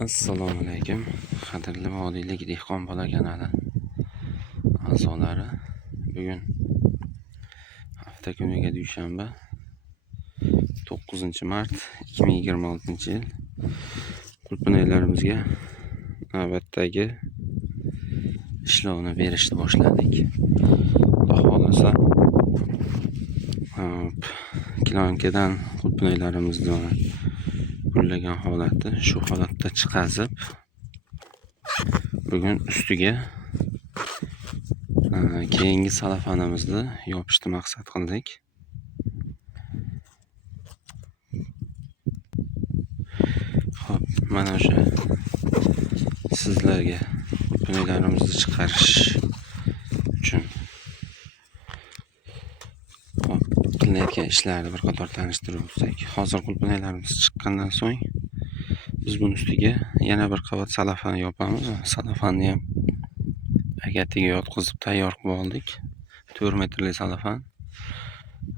Assalomu alaykum, qadrli vodiylik dehqon bola kanali a'zolari. Bugun hafta kuniga dushanba 9-mart 2026-yil. Qulupnaylarimizga navbatdagi ishlovni berishni boshladik. Xudo xolasa kilonkadan qulupnaylarimizni gullagan holati, shu holatda chiqazib, bugun ustiga keyingi salafanimizni yopishni maqsad qildik. Xo'p, mana o'sha sizlarga qulupnaylarimizni chiqarish uchun qilinayotgan ishlarni bir qator tanishtirib o'tsak, hozir qulupnaylarimiz chiqqandan so'ng biz buni ustiga yana bir qavat salafan yopamiz. Salafanni ham agatiga yotqizib tayyor qilib oldik. 4 metrli salafan.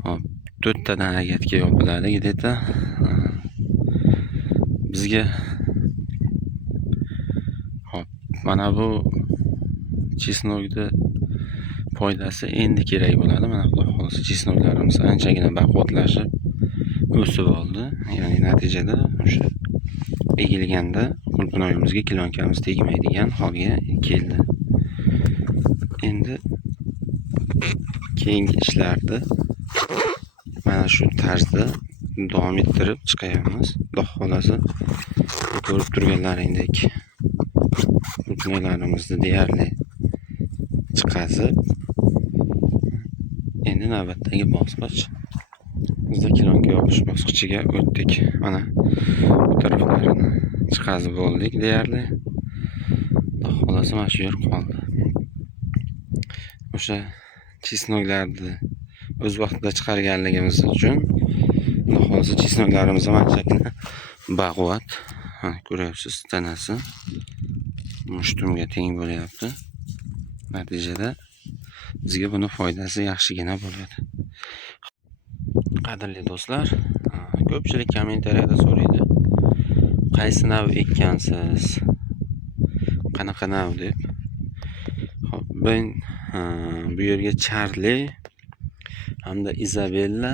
Hop, 4 tadan agatga yopiladi. Где-то bizga hop, mana bu chesnokni foydasi endi kerak bo'ladi. Mana xudo xolasa chesnoklarimiz anchagina baquvvatlashib o'sib oldi. Ya'ni natijada o'sha egilganda qulupnoyimizga kilonkamiz tegmaydigan holga keldi. Endi keyingi ishlarni mana shu tarzda davom ettirib chiqayapmiz. Xudo xolasa ko'rib turganlaringdek qulupnaylarimizni deyarli chiqazib, endi navbatdagi bosqich bizda kilonga yopish bosqichiga o'tdik. Mana bu taraflarini chiqazib oldik deyarli. Xudo xolasa mana shu yer qoldi. O'sha chesnoklarni o'z vaqtida chiqarganligimiz uchun xudo xolasa chesnoklarimiz ham anchagina baquvvat. Ko'ryapsiz, tanasi mushtumga teng bo'lyapti. Natijada bizga buni foydasi yaxshigina bo'ladi. Qadrli do'stlar, ko'pchilik kommentariyada so'raydi, qaysi nav ekkansiz, qanaqa nav deb. Hop, men bu yerga Charlie hamda Isabella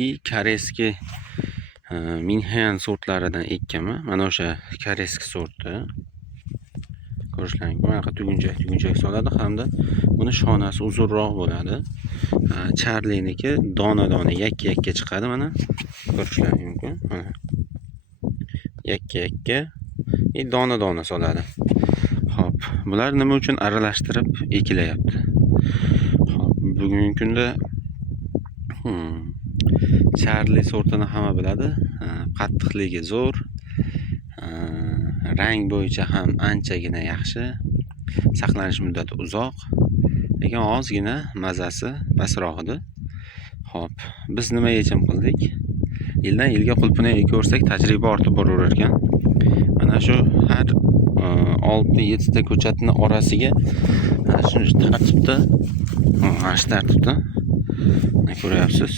и koreyskiy Minhen sortlaridan ekkanman. Mana o'sha koreyskiy sorti. Ko'rishlaring, bunaqa tugunchak soladi hamda buni shonasi uzunroq bo'ladi. Charlieniki dona-dona yakka chiqadi. Mana ko'rishlaring mumkin. Mana yakka dona soladi. Hop, bular nima uchun aralashtirib ekilayapti? Hop, bugungi kunda Charlie sortini hamma biladi. Qattiqligi zo'r, rang bo'yicha ham anchagina yaxshi, saqlanish muddati uzoq, lekin ozgina mazasi pastroq edi. Hop, biz nima yechim qildik? Yildan yilga qulupnay ekaversak tajriba ortib boraverar ekan. Mana shu har 6-7 ta ko'chatning orasiga mana shu tartibda, ko'ryapsiz,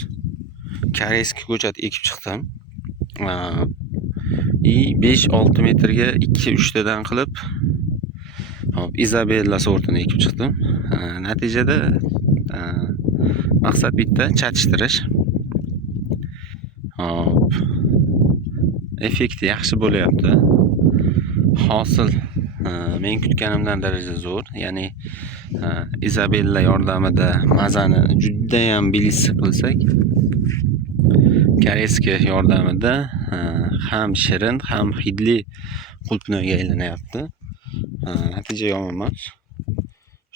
koreyskiy ko'chat ekib chiqdim. 5-6 metrga 2-3 tadan qilib, hop, Isabella sortini ekib chiqdim. Natijada maqsad bitta, chatishtirish. Hop, effekti yaxshi bo'lyapti. Hosil men kutganimdan darajada zo'r. Ya'ni Isabella yordamida mazani juda ham bilisi qilsak, koreyskiy yordamida ham shirin, ham hidli qulupnoyga aylanyapti. Natija yomon emas.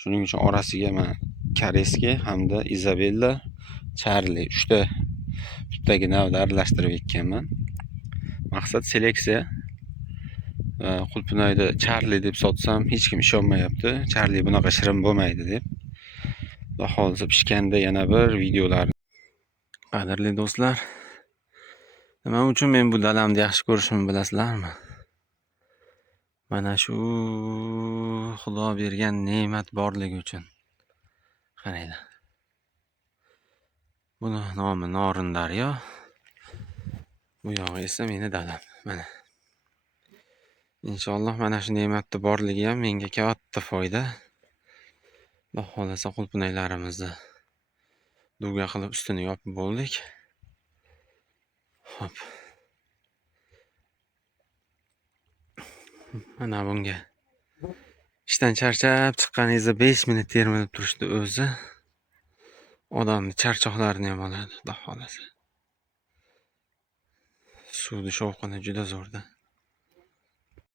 Shuning uchun orasiga men koreyskiy hamda Isabella, Charlie 3 ta turdagi navni aralashtirib ekkanman. Maqsad seleksiya. Qulupnoyni Charlie deb sotsam hech kim ishonmayapti. Charlie bunaqa shirin bo'lmaydi deb. Xudo xolasa pishganda yana bir videolar. Qadrli do'stlar, nima uchun men bu dalamni yaxshi ko'rishimni bilasizlarmi? Mana shu Xudo bergan ne'mat borligi uchun. Qaranglar. Buni nomi Norin daryo. Bu yog'i esa meni dalam. Mana Inshaalloh mana shu ne'matni borligi ham menga katta foyda. Xudo xolasa qulupnaylarimizni duga qilib ustini yopib bo'ldik. Hop. Mana bunga ishdan charchab chiqqaningizda 5 minut termilib turishdi o'zi odamni charchoqlarini ham oladi, xudo xolasa. Suvni shovqini juda zo'rda.